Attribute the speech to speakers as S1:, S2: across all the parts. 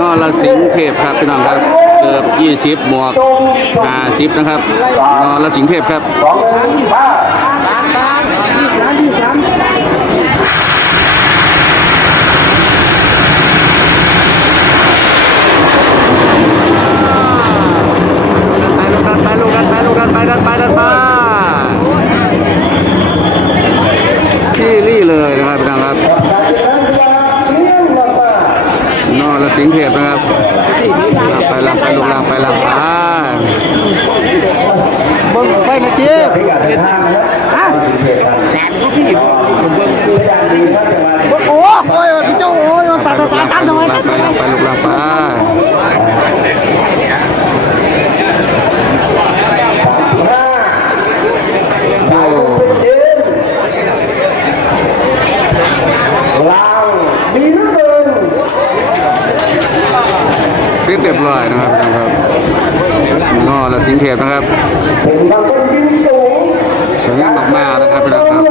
S1: นอละสิงห์เทพครับพี่น้องครับเกือบ20หมวก50นะครับนอละสิงห์เทพครับ
S2: สองหนึ่ห้า
S1: ไปลูกันไปลูกันไปลูกันไปดันไปดันไปที่รี่เลยนะครับพี่น้องครับ
S2: เลี้ยงมากมาน
S1: อละ สิงเทพนะครับลำไปลำไปลงลำไปลำไป
S3: เบิ้งไปนะเจี๊ยบ
S2: พิกัดเดินทางนะ
S3: การก็พี่ผมเบิ้งโอ้ยพี่เจ้าโอ้ยตัดตัดตัดทำไม
S1: ลำไปลำไปลูกลำไป
S2: ห้า
S1: โอ้
S2: เดินลาวมีลูกเดิน
S1: ปิดเรียบร้อยนะครับพี่น้องครับนอละสิงห์เทพนะครับ
S2: เป็นบางคนยิงสูง
S1: สวยงามมากๆนะครับพี่น้องครับ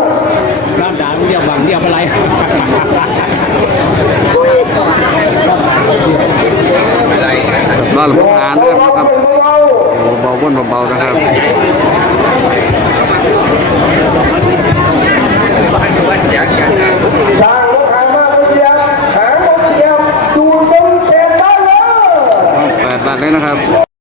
S3: น้ำด่างเดียวบังเดียวอะไร
S1: นอนหลับงานนะครับ
S2: เบา
S1: โอ้เบาบนเบาๆนะครับา
S2: กเลยนะครับ